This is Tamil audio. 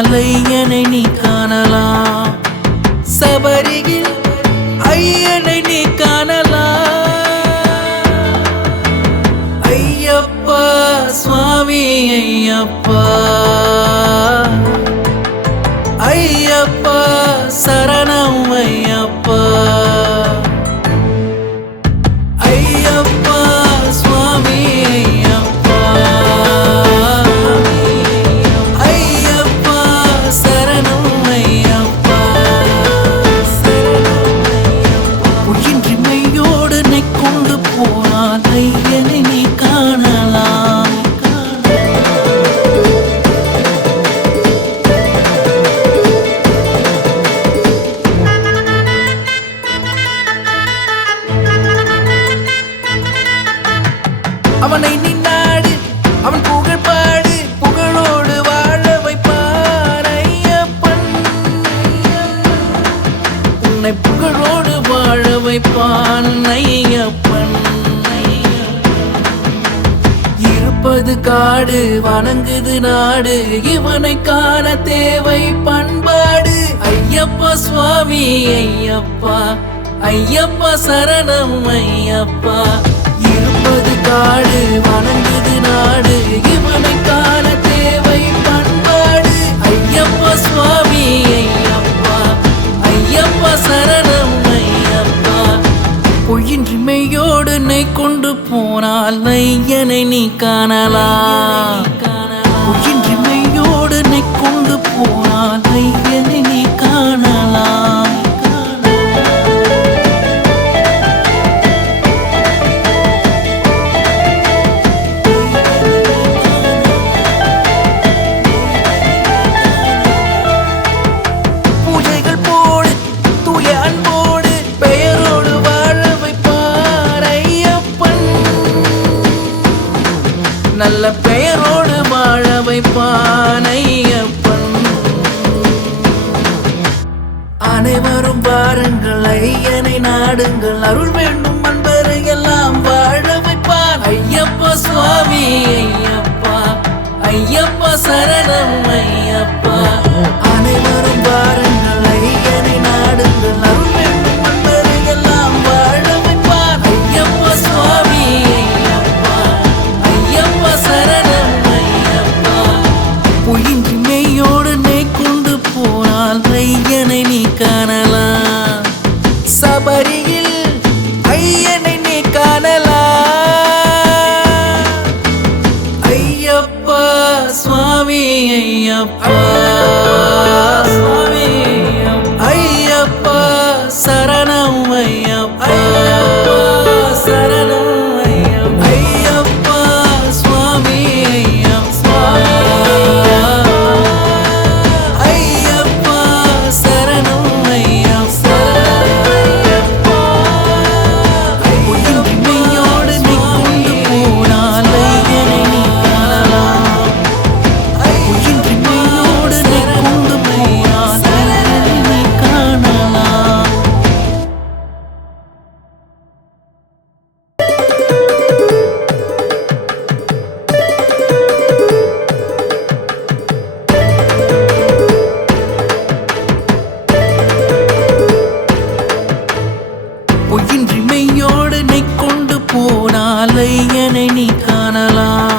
மலையனை நீ காணலாம். சபரியில் ஐயனை நீ காணலாம். ஐயப்பா சுவாமி ஐயப்பா. ஐயப்பா சரணம் ஐயப்பா. வைப்பான் ஐயப்பன் இருப்பது காடு வணங்குது நாடு. இவனை காண தேவை பண்பாடு. ஐயப்பா சுவாமி ஐயப்பா. ஐயப்பா சரணம் ஐயப்பா. இருப்பது காடு வணங்குது நாடு. நெய் கொண்டு போனால் நையனை நீ காணலாம். பொய்யின்றி நல்ல பெயரோடு வாழ வைப்பான் ஐயப்பன். அனைவரும் பாருங்கள் ஐயனை நாடுங்கள் அருள் வேண்டும் அன்பரை எல்லாம் வாழ வைப்பான். ஐயப்பா சுவாமி ஐயப்பா ஐயப்பா சரணம். பொய்யின்றி மெய்யோடு நெய் கொண்டு போனால் ஐயனை நீ காணலாம். சபரியில் ஐயனை நீ காணலாம். ஐயப்பா சுவாமி ஐயப்பா.